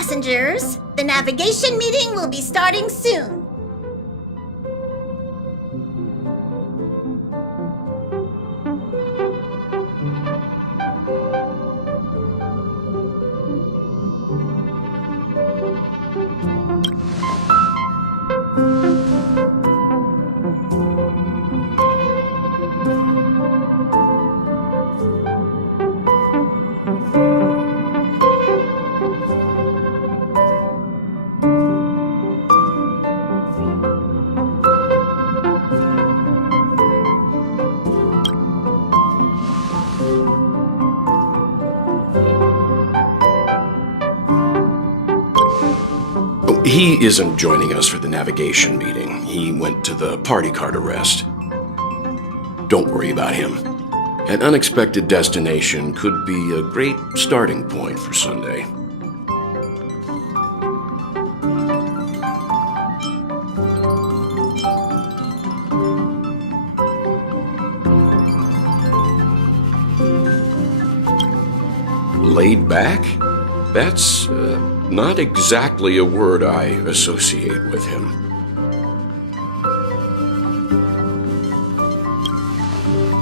passengers. The navigation meeting will be starting soon. He isn't joining us for the navigation meeting. He went to the party card arrest. Don't worry about him. An unexpected destination could be a great starting point for Sunday. Laid back? That's not exactly a word I associate with him.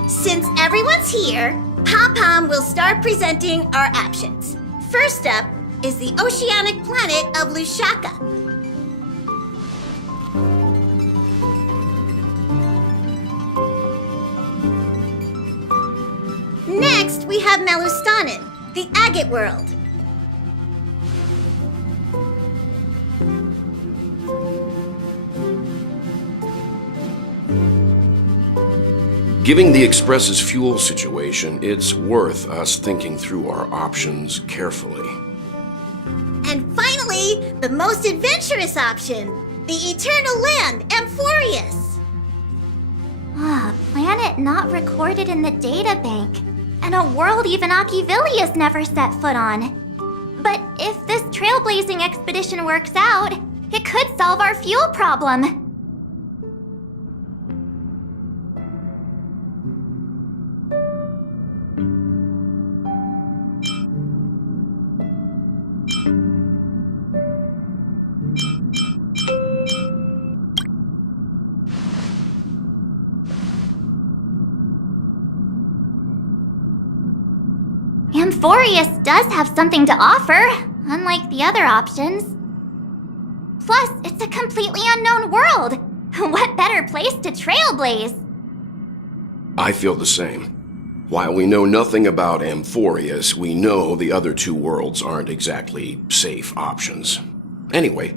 Since everyone's here, Pom-Pom will start presenting our options. First up is the oceanic planet of Lushaka. Next, we have Melustanin, the agate world. Given the Express's fuel situation, it's worth us thinking through our options carefully. And finally, the most adventurous option, the eternal land, Amphorius. A planet not recorded in the databank, and a world even Achivilius never set foot on. But if this trailblazing expedition works out, it could solve our fuel problem. Amphorius does have something to offer, unlike the other options. Plus, it's a completely unknown world. What better place to trailblaze? I feel the same. While we know nothing about Amphorius, we know the other two worlds aren't exactly safe options. Anyway,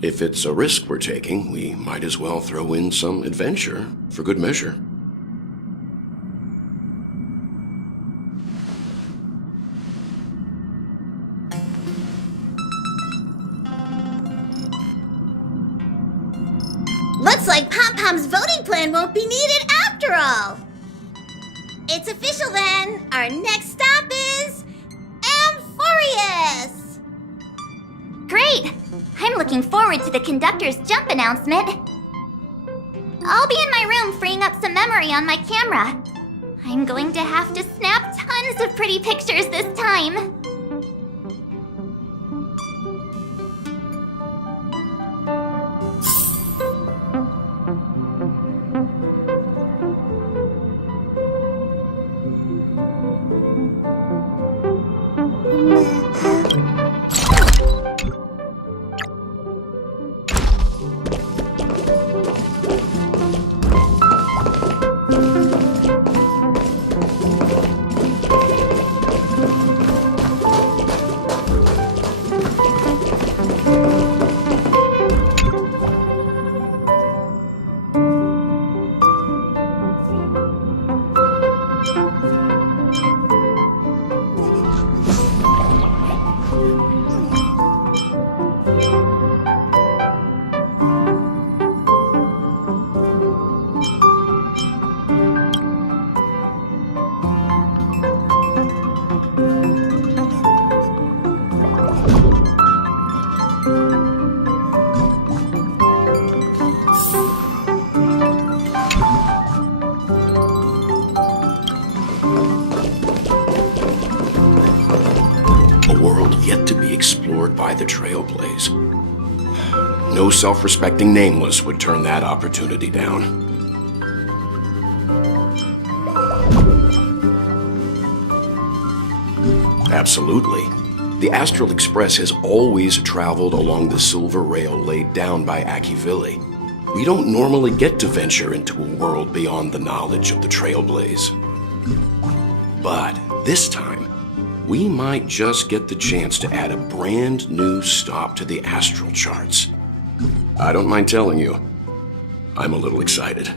if it's a risk we're taking, we might as well throw in some adventure for good measure. Looks like Pom-Pom's voting plan won't be needed after all. It's official then. Our next stop is Amphorius. Great! I'm looking forward to the conductor's jump announcement. I'll be in my room freeing up some memory on my camera. I'm going to have to snap tons of pretty pictures this time. trailblaze. No self-respecting nameless would turn that opportunity down. Absolutely. The Astral Express has always traveled along the silver rail laid down by Akivili. We don't normally get to venture into a world beyond the knowledge of the Trailblaze. But this time, we might just get the chance to add a brand new stop to the astral charts. I don't mind telling you, I'm a little excited.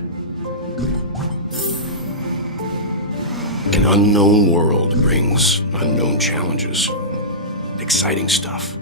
An unknown world brings unknown challenges. Exciting stuff.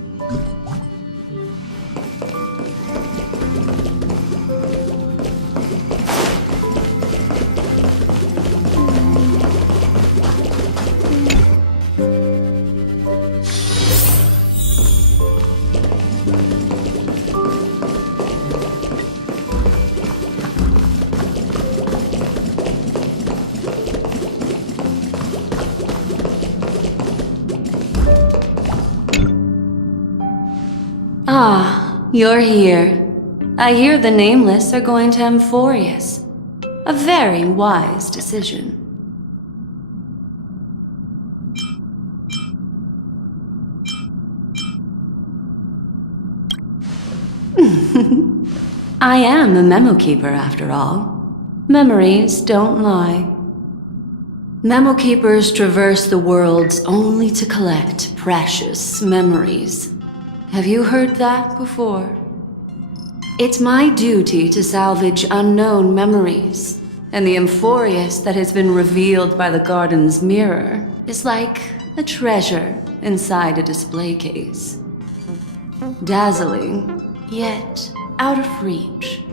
Ah, you're here. I hear the Nameless are going to Amphorius. A very wise decision. I am a memo keeper after all. Memories don't lie. Memo keepers traverse the worlds only to collect precious memories. Have you heard that before? It's my duty to salvage unknown memories, and the Amphorius that has been revealed by the garden's mirror is like a treasure inside a display case. Dazzling, yet out of reach.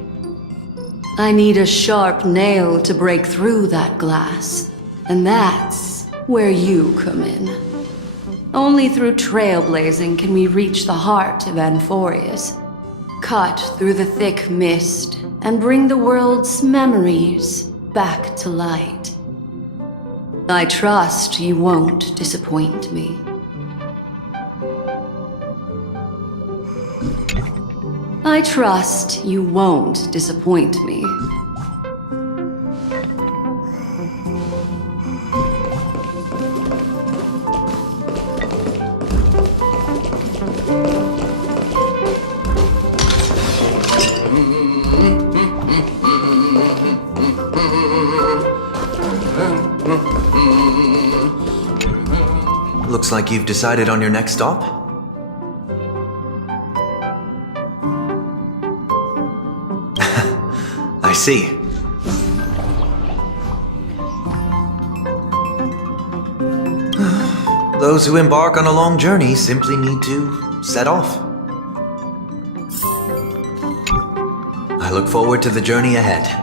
I need a sharp nail to break through that glass, and that's where you come in. Only through trailblazing can we reach the heart of Amphorius, cut through the thick mist, and bring the world's memories back to light. I trust you won't disappoint me. I trust you won't disappoint me. Looks like you've decided on your next stop? I see. Those who embark on a long journey simply need to set off. I look forward to the journey ahead.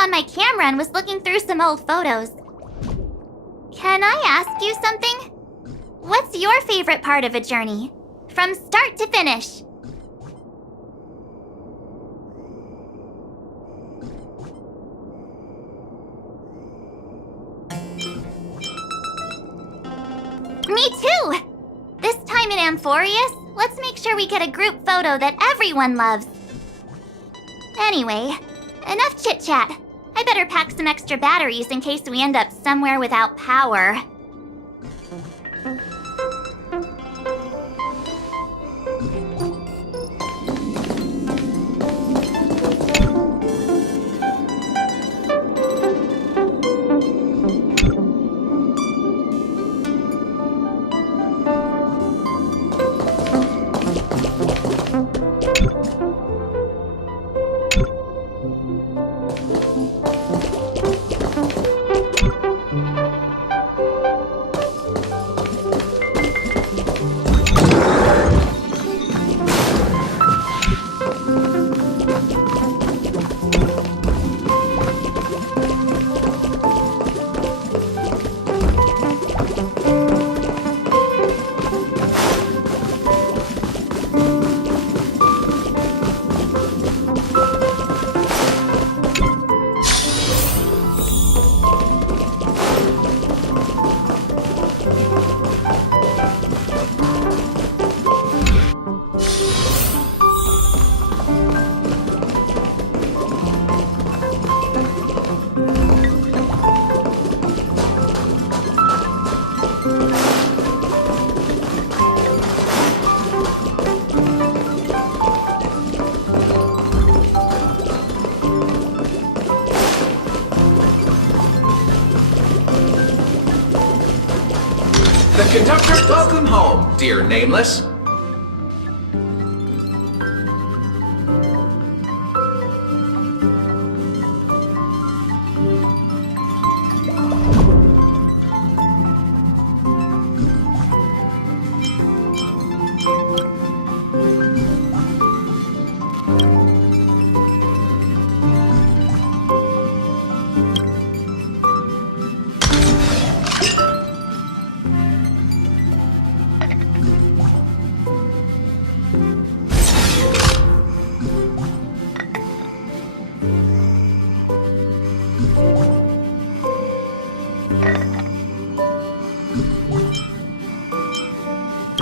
on my camera and was looking through some old photos. Can I ask you something? What's your favorite part of a journey? From start to finish? Me too! This time in Amphorius, let's make sure we get a group photo that everyone loves. Anyway, enough chit-chat. I better pack some extra batteries in case we end up somewhere without power. conductor, welcome home, dear Nameless.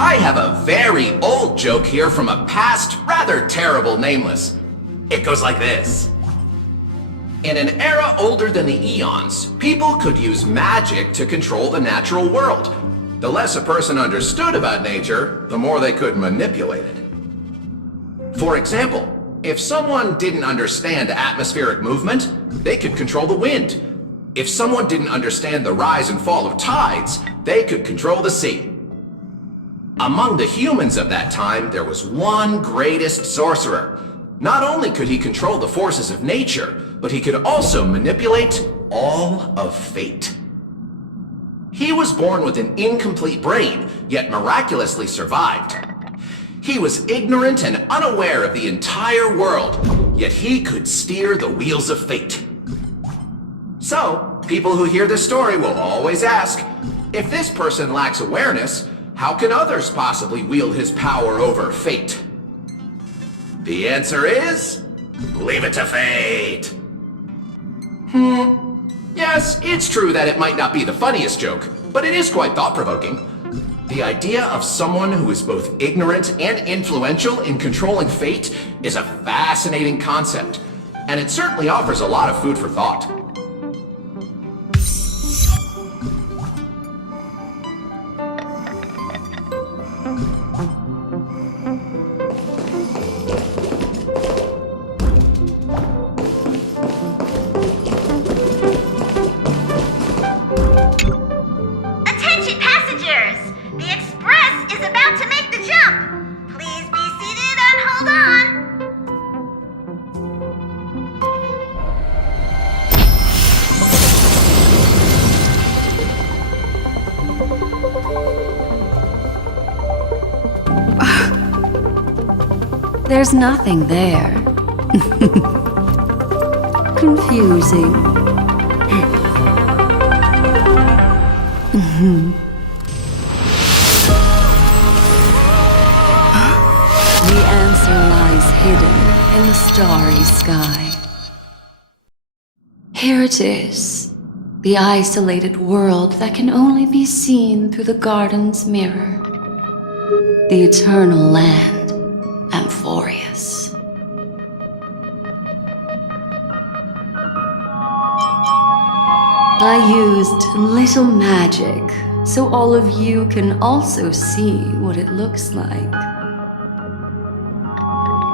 I have a very old joke here from a past, rather terrible Nameless. It goes like this. In an era older than the eons, people could use magic to control the natural world. The less a person understood about nature, the more they could manipulate it. For example, if someone didn't understand atmospheric movement, they could control the wind. If someone didn't understand the rise and fall of tides, they could control the sea. Among the humans of that time, there was one greatest sorcerer. Not only could he control the forces of nature, but he could also manipulate all of fate. He was born with an incomplete brain, yet miraculously survived. He was ignorant and unaware of the entire world, yet he could steer the wheels of fate. So, people who hear this story will always ask, if this person lacks awareness, how can others possibly wield his power over fate? The answer is, leave it to fate. Yes, it's true that it might not be the funniest joke, but it is quite thought-provoking. The idea of someone who is both ignorant and influential in controlling fate is a fascinating concept, and it certainly offers a lot of food for thought. Attention passengers! The express is about to make the jump! Please be seated and hold on! There's nothing there. Confusing. The answer lies hidden in the starry sky. Here it is, the isolated world that can only be seen through the garden's mirror. The eternal land, Amphorius. I used little magic so all of you can also see what it looks like.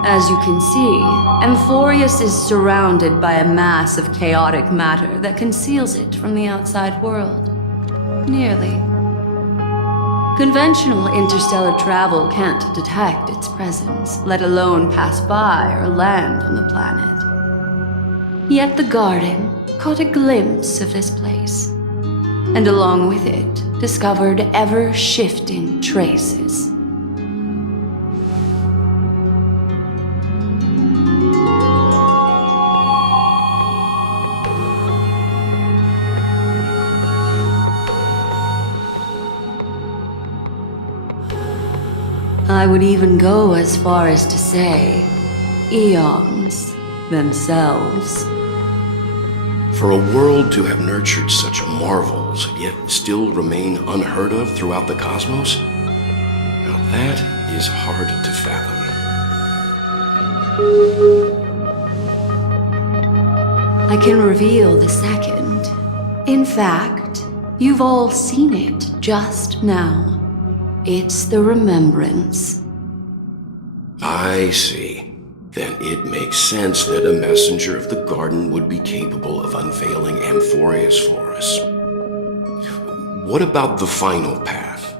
As you can see, Amphorius is surrounded by a mass of chaotic matter that conceals it from the outside world. Nearly. Conventional interstellar travel can't detect its presence, let alone pass by or land on the planet. Yet the garden caught a glimpse of this place, and along with it, discovered ever-shifting traces. I would even go as far as to say, eons themselves. For a world to have nurtured such marvels, yet still remain unheard of throughout the cosmos? Now that is hard to fathom. I can reveal the second. In fact, you've all seen it just now. It's the remembrance. I see. Then it makes sense that a messenger of the garden would be capable of unveiling Amphorius for us. What about the final path?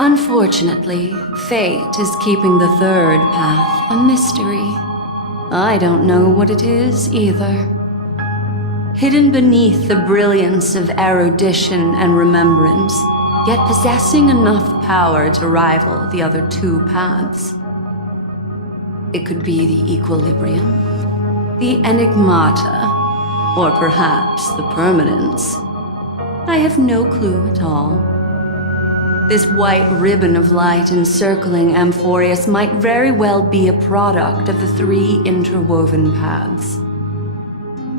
Unfortunately, fate is keeping the third path a mystery. I don't know what it is either. Hidden beneath the brilliance of erudition and remembrance, yet possessing enough power to rival the other two paths. It could be the equilibrium, the enigmata, or perhaps the permanence. I have no clue at all. This white ribbon of light encircling Amphorius might very well be a product of the three interwoven paths.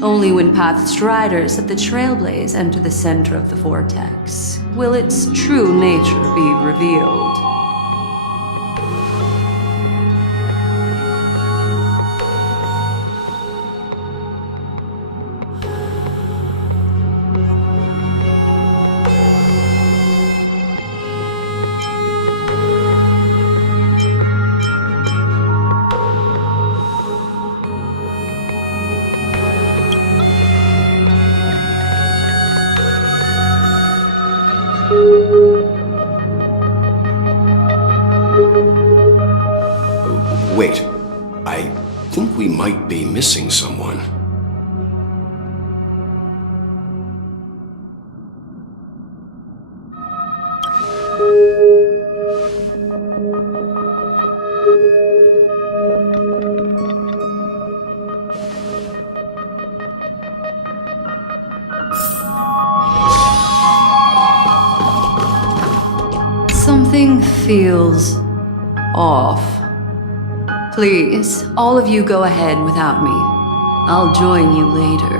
Only when path striders of the Trailblaze enter the center of the vortex will its true nature be revealed. Wait, I think we might be missing someone. Something feels off. Please, all of you go ahead without me. I'll join you later.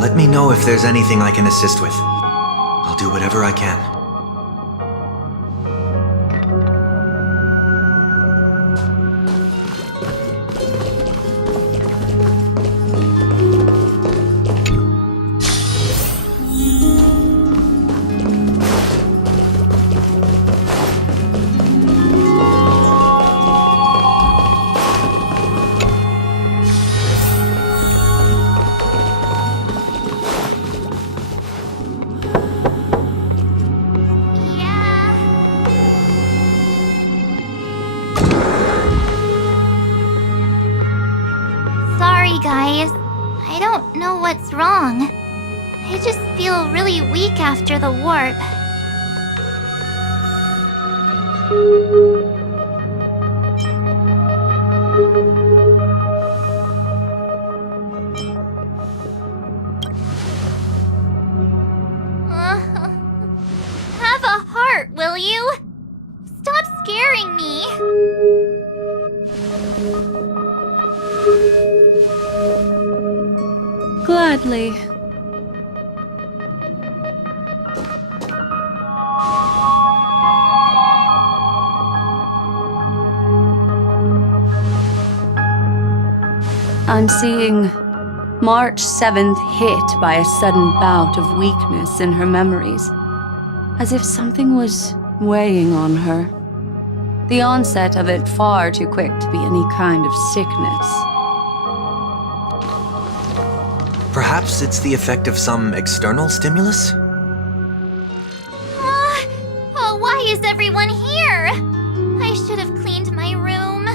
Let me know if there's anything I can assist with. I'll do whatever I can. Sorry, guys. I don't know what's wrong. I just feel really weak after the warp. Have a heart, will you? Stop scaring me. Gladly. I'm seeing March 7th hit by a sudden bout of weakness in her memories, as if something was weighing on her. The onset of it far too quick to be any kind of sickness. Perhaps it's the effect of some external stimulus? Oh, why is everyone here? I should have cleaned my room.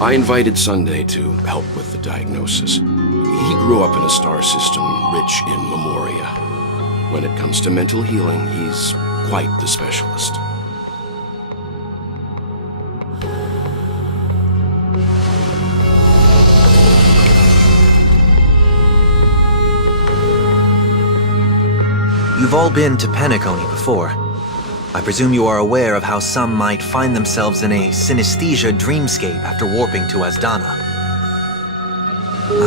I invited Sunday to help with the diagnosis. He grew up in a star system rich in memoria. When it comes to mental healing, he's quite the specialist. You've all been to Penacony before. I presume you are aware of how some might find themselves in a synesthesia dreamscape after warping to Asdana.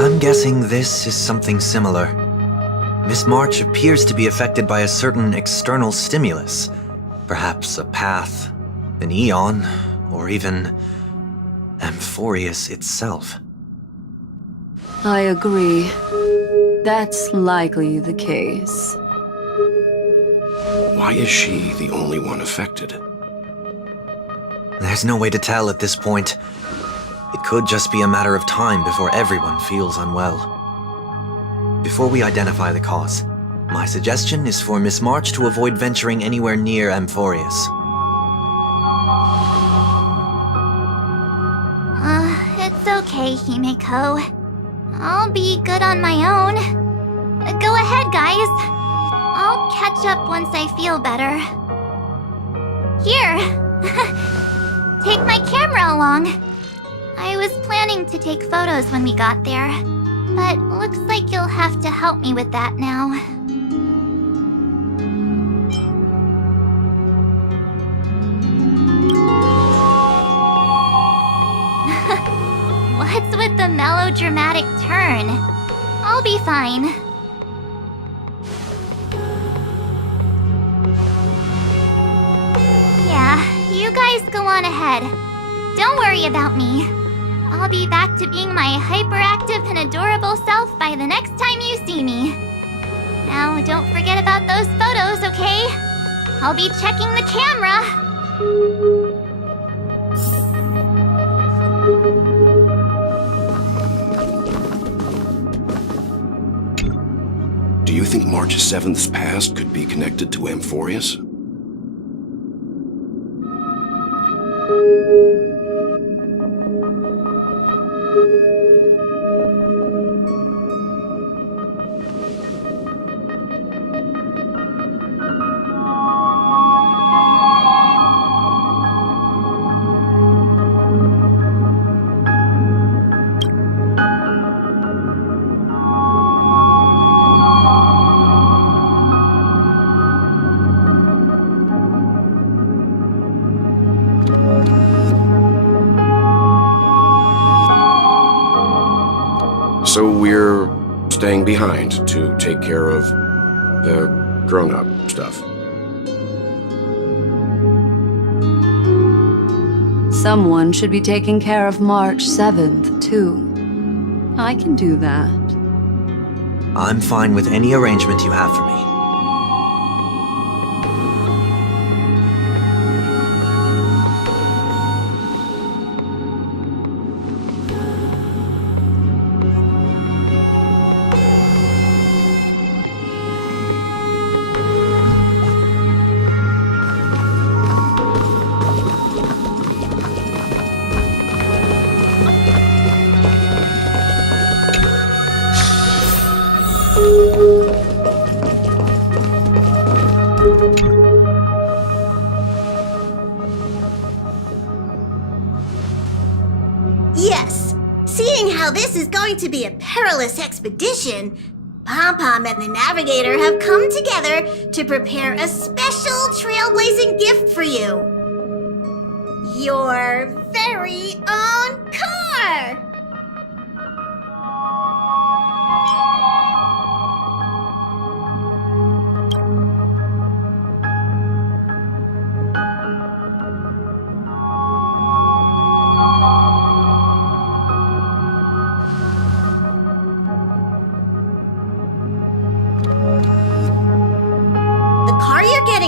I'm guessing this is something similar. Miss March appears to be affected by a certain external stimulus. Perhaps a path, an eon, or even Amphorius itself. I agree. That's likely the case. Why is she the only one affected? There's no way to tell at this point. It could just be a matter of time before everyone feels unwell. Before we identify the cause, my suggestion is for Miss March to avoid venturing anywhere near Amphorius. It's okay, Himeko. I'll be good on my own. Go ahead, guys. I'll catch up once I feel better. Here. Take my camera along. I was planning to take photos when we got there, but looks like you'll have to help me with that now. What's with the melodramatic turn? I'll be fine. Yeah, you guys go on ahead. Don't worry about me. I'll be back to being my hyperactive and adorable self by the next time you see me. Now, don't forget about those photos, okay? I'll be checking the camera. Do you think March 7th's past could be connected to Amphorius? So we're staying behind to take care of the grown-up stuff. Someone should be taking care of March 7th, too. I can do that. I'm fine with any arrangement you have for me. Yes, seeing how this is going to be a perilous expedition, Pom-Pom and the Navigator have come together to prepare a special trailblazing gift for you. Your very own car!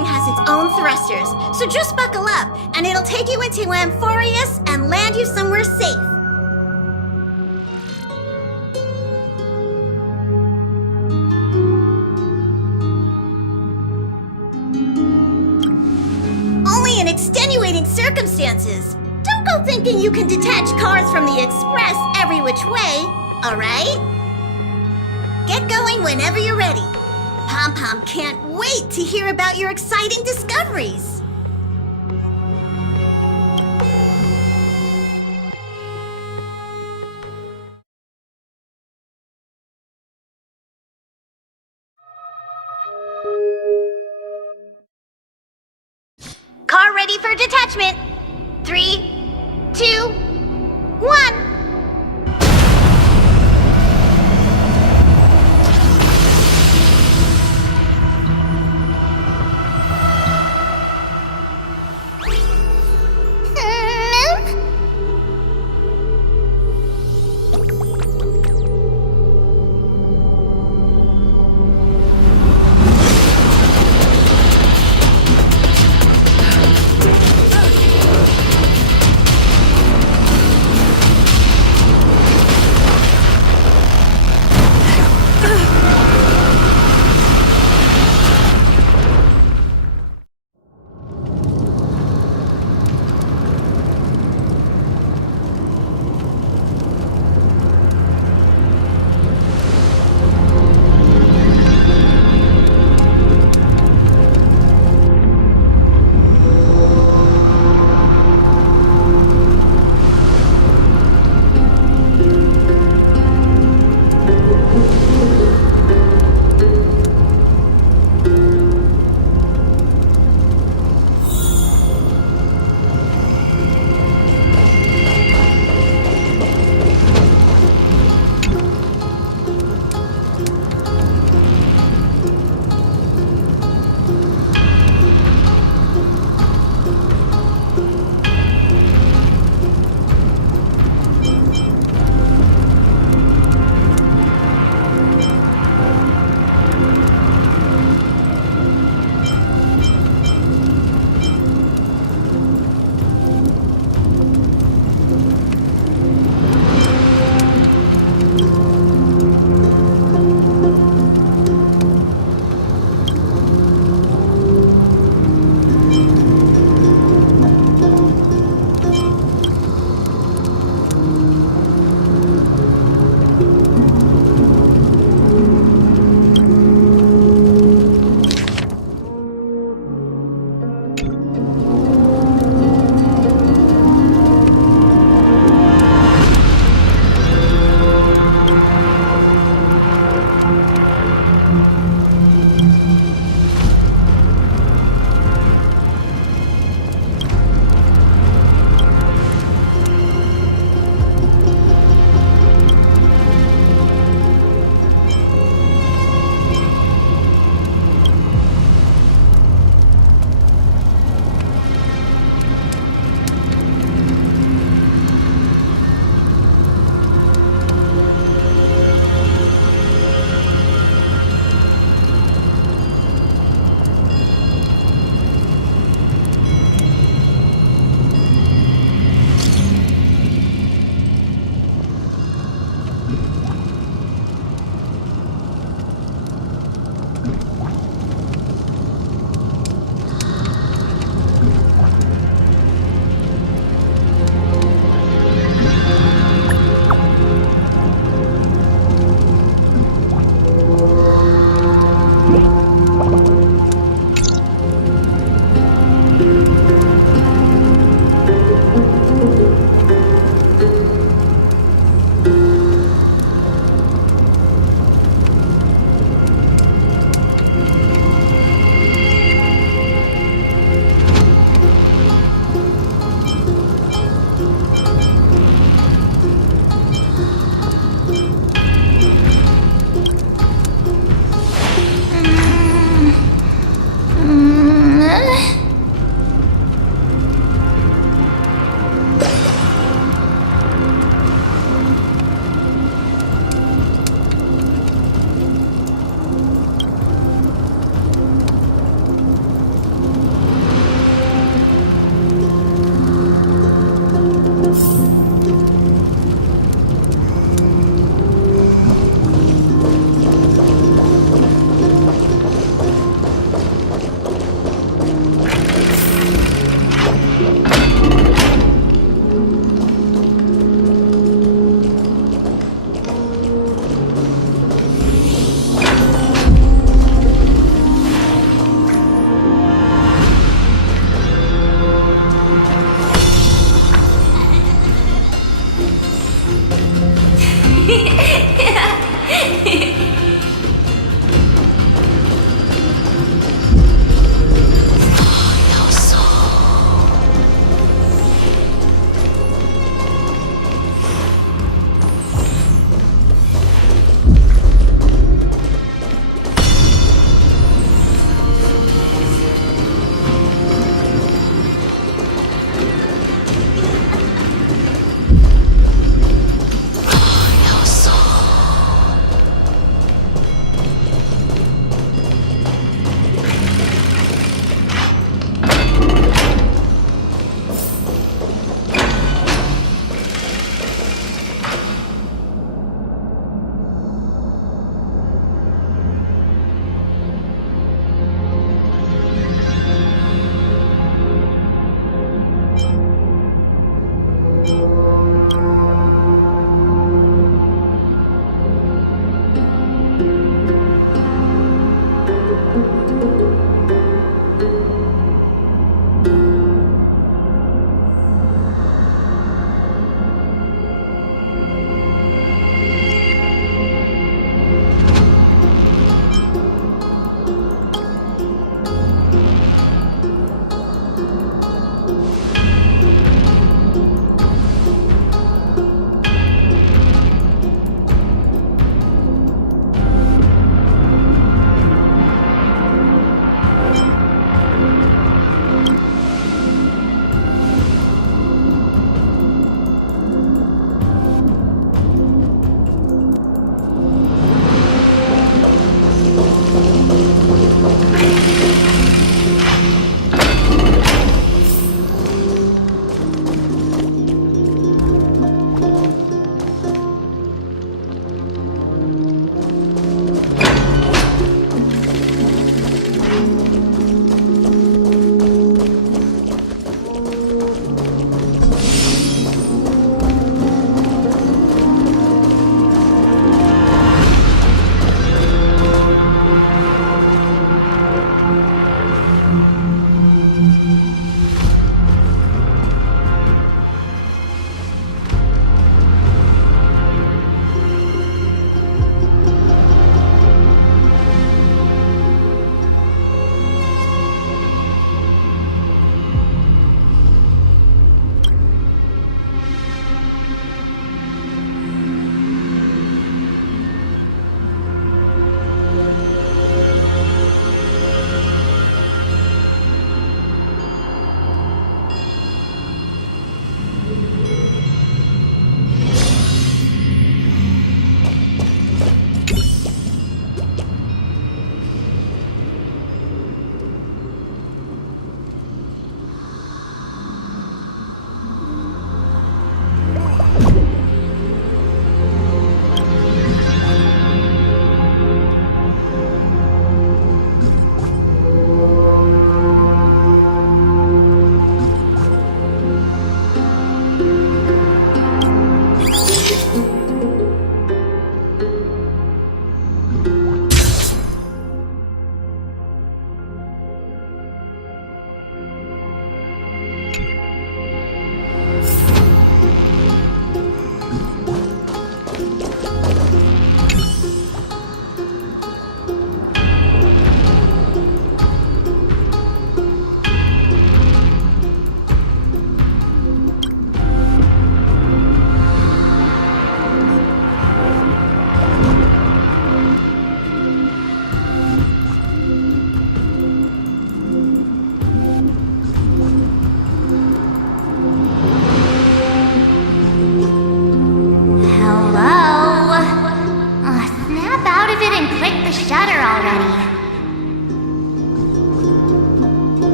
Has its own thrusters, so just buckle up, and it'll take you into Amphorius and land you somewhere safe. Only in extenuating circumstances. Don't go thinking you can detach cars from the Express every which way, alright? Get going whenever you're ready. Pom-Pom can't wait to hear about your exciting discoveries. Car ready for detachment. 3, 2, 1. Your soul.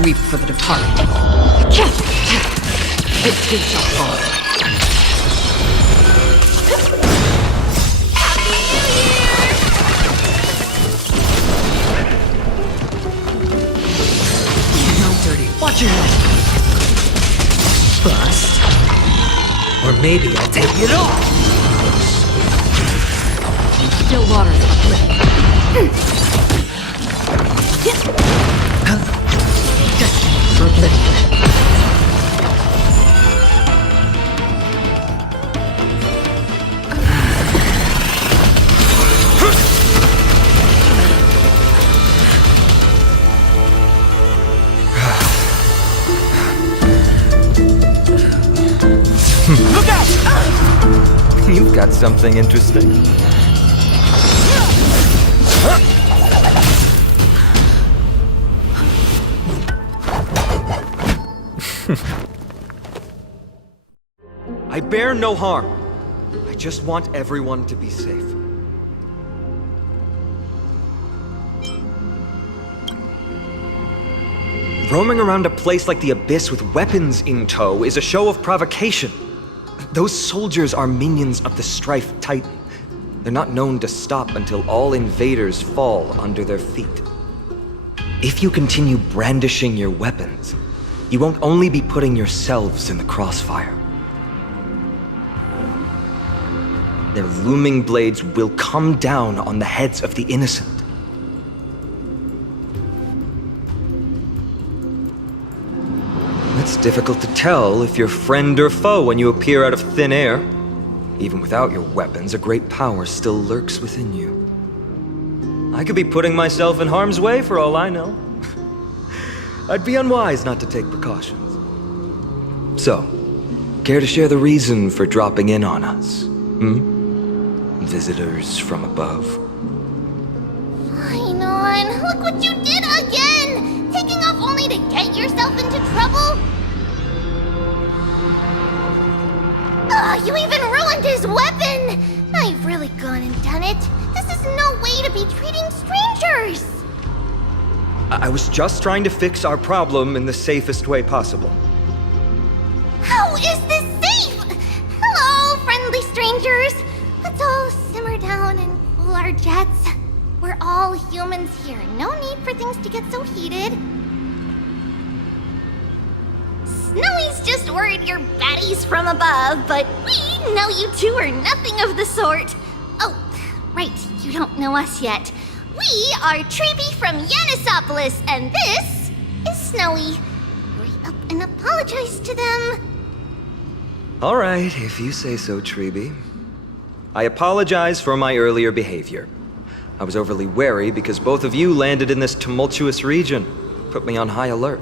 weep for the departed. It too shall fall. No dirty. Watch your head. Bust. Or maybe I'll take it off. Still waters Destiny for oblivion. Look out! You've got something interesting. I bear no harm. I just want everyone to be safe. Roaming around a place like the Abyss with weapons in tow is a show of provocation. Those soldiers are minions of the Strife Titan. They're not known to stop until all invaders fall under their feet. If you continue brandishing your weapons, you won't only be putting yourselves in the crossfire. Their looming blades will come down on the heads of the innocent. It's difficult to tell if you're friend or foe when you appear out of thin air. Even without your weapons, a great power still lurks within you. I could be putting myself in harm's way for all I know. I'd be unwise not to take precautions. So, care to share the reason for dropping in on us? Visitors from above? Fine on. Look what you did again! Taking off only to get yourself into trouble? Ugh, you even ruined his weapon! Now you've really gone and done it. This is no way to be treating strangers! I was just trying to fix our problem in the safest way possible. How is this safe? Hello, friendly strangers. Let's all simmer down and cool our jets. We're all humans here. No need for things to get so heated. Snowy's just worried you're baddies from above, but we know you two are nothing of the sort. Oh, right, you don't know us yet. We are Treeby from Yanisopolis, and this is Snowy. Hurry up and apologize to them. All right, if you say so, Treeby. I apologize for my earlier behavior. I was overly wary because both of you landed in this tumultuous region. Put me on high alert.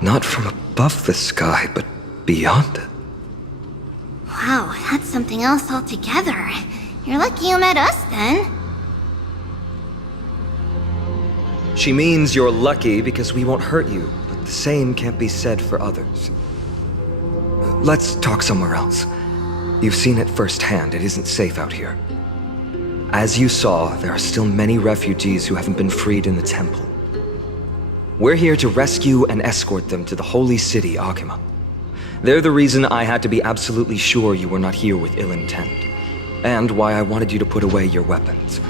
Not from above the sky, but beyond it. Wow, that's something else altogether. You're lucky you met us, then. She means you're lucky because we won't hurt you, but the same can't be said for others. Let's talk somewhere else. You've seen it firsthand, it isn't safe out here. As you saw, there are still many refugees who haven't been freed in the temple. We're here to rescue and escort them to the holy city, Akima. They're the reason I had to be absolutely sure you were not here with ill intent, and why I wanted you to put away your weapons.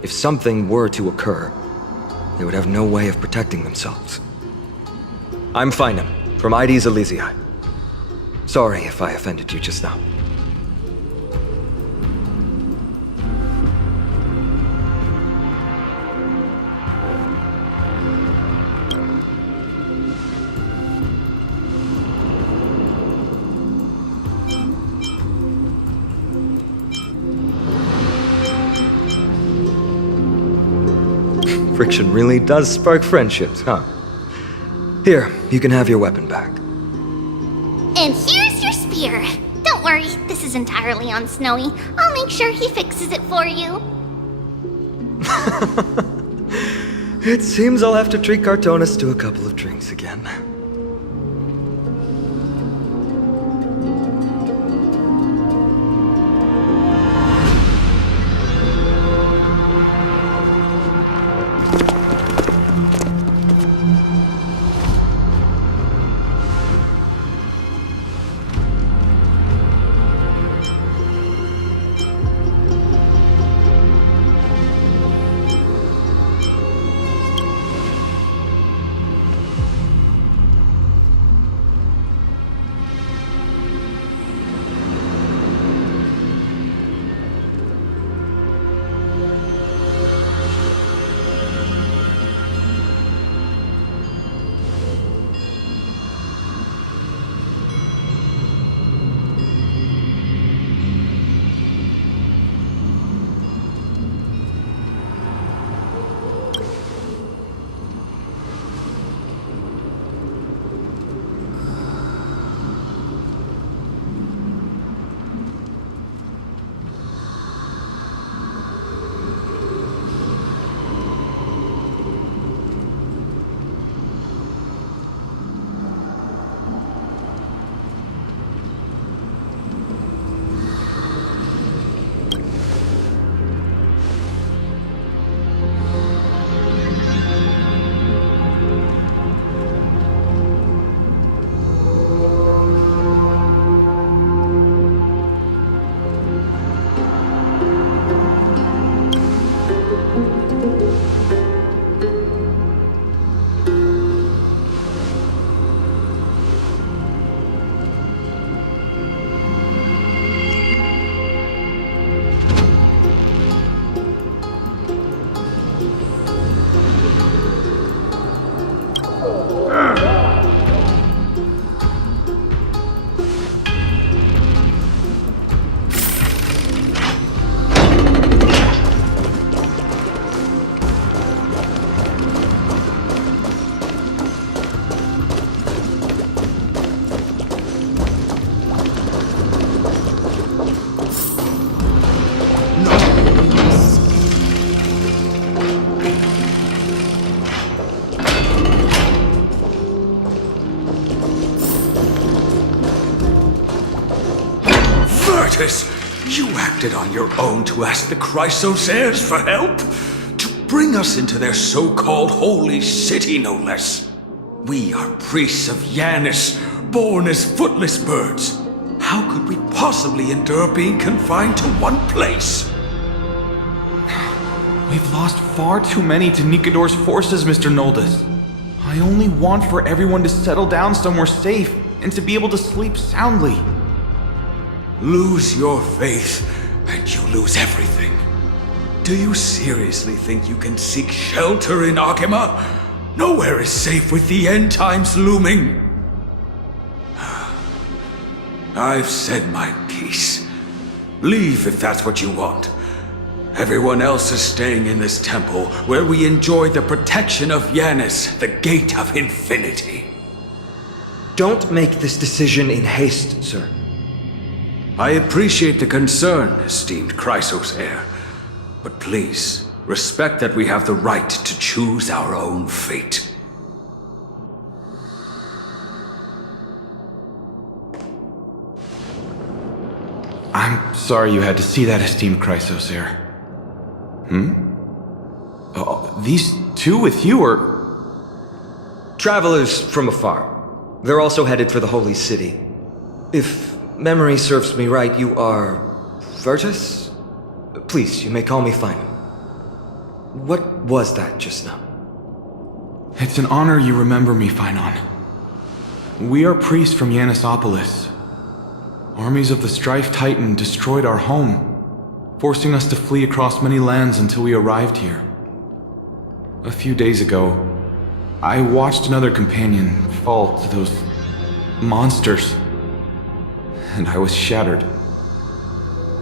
If something were to occur, they would have no way of protecting themselves. I'm Finam, from ID's Elysiae. Sorry if I offended you just now. Friction really does spark friendships, huh? Here, you can have your weapon back. And here's your spear. Don't worry, this is entirely on Snowy. I'll make sure he fixes it for you. It seems I'll have to treat Cartonis to a couple of drinks again. You acted on your own to ask the Chrysos heirs for help? To bring us into their so-called holy city, no less. We are priests of Yanis, born as footless birds. How could we possibly endure being confined to one place? We've lost far too many to Nikador's forces, Mr. Noldus. I only want for everyone to settle down somewhere safe and to be able to sleep soundly. Lose your faith, and you lose everything. Do you seriously think you can seek shelter in Akima? Nowhere is safe with the end times looming. I've said my piece. Leave if that's what you want. Everyone else is staying in this temple, where we enjoy the protection of Yanis, the Gate of Infinity. Don't make this decision in haste, sir. I appreciate the concern, esteemed Chrysos heir. But please, respect that we have the right to choose our own fate. I'm sorry you had to see that, esteemed Chrysos heir. Oh, these two with you are... Travelers from afar. They're also headed for the Holy City. If memory serves me right, you are... Virtus? Please, you may call me Finon. What was that just now? It's an honor you remember me, Finon. We are priests from Yanisopolis. Armies of the Strife Titan destroyed our home, forcing us to flee across many lands until we arrived here. A few days ago, I watched another companion fall to those monsters, and I was shattered.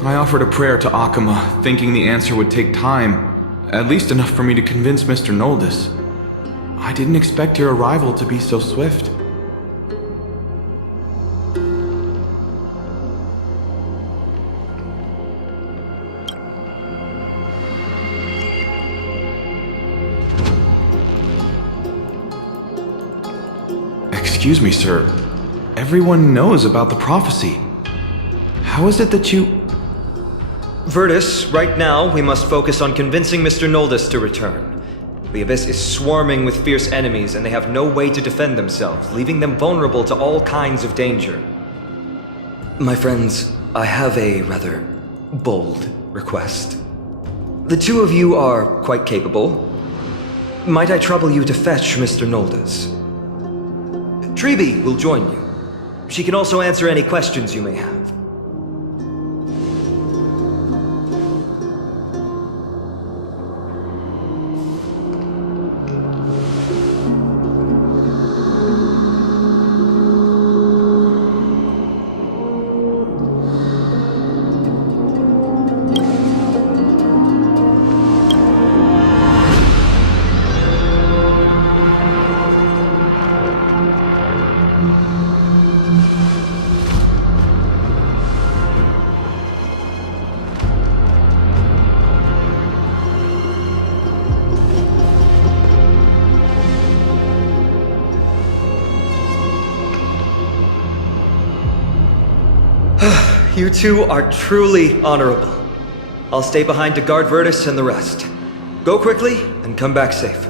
I offered a prayer to Akima, thinking the answer would take time, at least enough for me to convince Mr. Noldus. I didn't expect your arrival to be so swift. Excuse me, sir. Everyone knows about the prophecy. How is it that you... Virtus, right now we must focus on convincing Mr. Noldus to return. The Abyss is swarming with fierce enemies and they have no way to defend themselves, leaving them vulnerable to all kinds of danger. My friends, I have a rather bold request. The two of you are quite capable. Might I trouble you to fetch Mr. Noldus? Treeby will join you. She can also answer any questions you may have. You two are truly honorable. I'll stay behind to guard Virtus and the rest. Go quickly and come back safe.